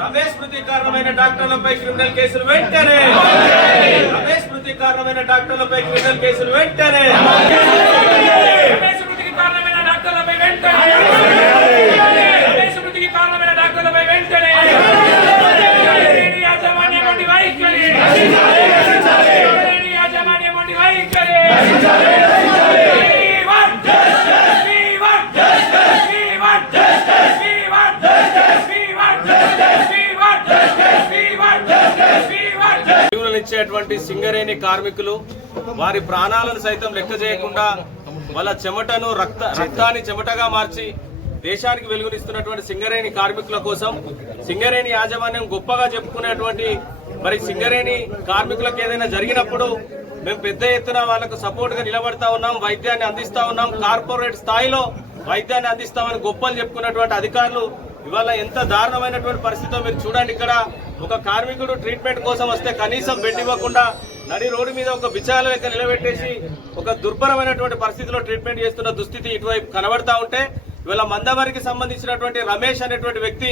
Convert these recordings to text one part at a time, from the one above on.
రమేష్ మృతి కారణమైన డాక్టర్లపై క్రిమినల్ కేసులు వెంటనే. రమేష్ మృతి కారణమైన డాక్టర్లపై క్రిమినల్ కేసులు వెంటనే. Justice! ఇచ్చేటువంటి సింగరేణి కార్మికులు వారి ప్రాణాలను సైతం లెక్క చేయకుండా వాళ్ళ చెమటను రక్త రక్తాన్ని చెమటగా మార్చి దేశానికి వెలుగునిస్తున్నటువంటి సింగరేణి కార్మికుల కోసం సింగరేణి యాజమాన్యం గొప్పగా చెప్పుకునేటువంటి మరి సింగరేణి కార్మికులకు ఏదైనా జరిగినప్పుడు మేము పెద్ద ఎత్తున వాళ్ళకు సపోర్ట్గా నిలబడతా ఉన్నాం వైద్యాన్ని అందిస్తా ఉన్నాం కార్పొరేట్ స్థాయిలో వైద్యాన్ని అందిస్తామని గొప్పలు చెప్పుకున్నటువంటి అధికారులు ఇవాళ ఎంత దారుణమైనటువంటి పరిస్థితితో మీరు చూడండి ఇక్కడ. ఒక కార్మికుడు ట్రీట్మెంట్ కోసం వస్తే కనీసం బెడ్ ఇవ్వకుండా నడి రోడ్డు మీద ఒక బిచాల లెక్క నిలబెట్టేసి ఒక దుర్భరమైనటువంటి పరిస్థితిలో ట్రీట్మెంట్ చేస్తున్న దుస్థితి ఇటువైపు కనబడతా ఉంటే ఇవాళ మందమరికి సంబంధించినటువంటి రమేష్ అనేటువంటి వ్యక్తి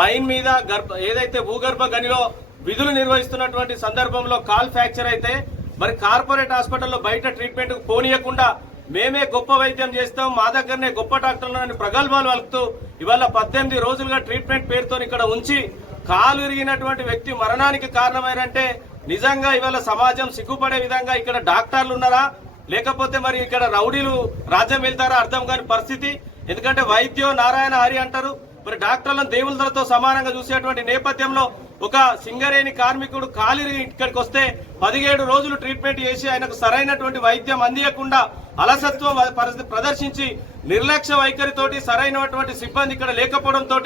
మైన్ మీద గర్భ ఏదైతే భూగర్భ గనిలో విధులు నిర్వహిస్తున్నటువంటి సందర్భంలో కాల్ ఫ్రాక్చర్ అయితే మరి కార్పొరేట్ హాస్పిటల్లో బయట ట్రీట్మెంట్ పోనీయకుండా మేమే గొప్ప వైద్యం చేస్తాం మా దగ్గరనే గొప్ప డాక్టర్లు ప్రగల్భాలు వలుపుతూ ఇవాళ పద్దెనిమిది రోజులుగా ట్రీట్మెంట్ పేరుతో ఇక్కడ ఉంచి కాలు ఇరిగినటువంటి వ్యక్తి మరణానికి కారణమైనంటే నిజంగా ఇవాళ సమాజం సిగ్గుపడే విధంగా ఇక్కడ డాక్టర్లు ఉన్నారా? లేకపోతే మరి ఇక్కడ రౌడీలు రాజ్యం వెళ్తారా అర్థం కాని పరిస్థితి. ఎందుకంటే వైద్యో నారాయణ హరి అంటారు. మరి డాక్టర్లను దేవులతో సమానంగా చూసేటువంటి నేపథ్యంలో ఒక సింగరేణి కార్మికుడు కాలిరి ఇక్కడికి వస్తే పదిహేడు రోజులు ట్రీట్మెంట్ చేసి ఆయనకు సరైనటువంటి వైద్యం అందియకుండా అలసత్వం పరి- ప్రదర్శించి నిర్లక్ష్య వైఖరితోటి సరైనటువంటి సిబ్బంది ఇక్కడ లేకపోవడంతో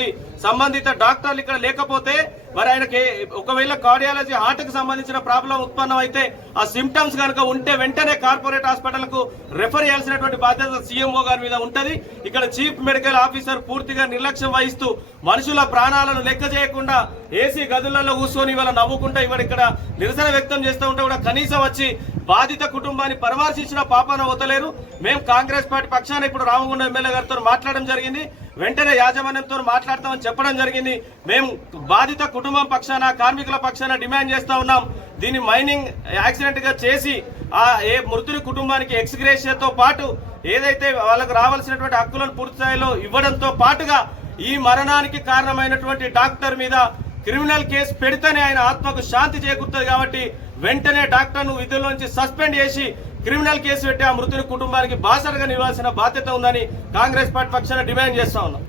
సంబంధిత డాక్టర్లు ఇక్కడ లేకపోతే మరి ఆయనకి ఒకవేళ కార్డియాలజీ హార్ట్కి సంబంధించిన ప్రాబ్లం ఉత్పన్నం అయితే ఆ సిమ్టమ్స్ కనుక ఉంటే వెంటనే కార్పొరేట్ హాస్పిటల్కు రెఫర్ చేయాల్సినటువంటి బాధ్యత సీఎంఓ గారి మీద ఉంటుంది. ఇక్కడ చీఫ్ మెడికల్ ఆఫీసర్ పూర్తిగా నిర్లక్ష్యం వహిస్తూ మనుషుల ప్రాణాలను లెక్క చేయకుండా ఏసీ గదులలో కూర్చొని ఇవాళ నవ్వుకుంటా ఇవాళ ఇక్కడ నిరసన వ్యక్తం చేస్తూ ఉంటే కూడా కనీసం వచ్చి బాధిత కుటుంబాన్ని పరామర్శించిన పాపాన వదలేరు. మేము కాంగ్రెస్ పార్టీ పక్షాన ఇప్పుడు రామగుండ ఎమ్మెల్యే గారితో మాట్లాడడం జరిగింది. వెంటనే యాజమాన్యంతో మాట్లాడతామని చెప్పడం జరిగింది. మేము బాధిత కుటుంబం పక్షాన కార్మికుల పక్షాన డిమాండ్ చేస్తా ఉన్నాం. దీన్ని మైనింగ్ యాక్సిడెంట్గా చేసి ఆ ఏ మృతుని కుటుంబానికి ఎక్స్గ్రేషియాతో పాటు ఏదైతే వాళ్ళకు రావాల్సినటువంటి హక్కులను పూర్తి స్థాయిలో ఇవ్వడంతో పాటుగా ఈ మరణానికి కారణమైనటువంటి డాక్టర్ మీద క్రిమినల్ కేసు పెడితేనే ఆయన ఆత్మకు శాంతి చేకూరుతుంది కాబట్టి వెంటనే డాక్టర్ను విధుల్లోంచి సస్పెండ్ చేసి క్రిమినల్ కేసు పెట్టి ఆ మృతుని కుటుంబానికి బాసటగా నిలవాల్సిన బాధ్యత ఉందని కాంగ్రెస్ పార్టీ పక్షాన డిమాండ్ చేస్తా ఉన్నాం.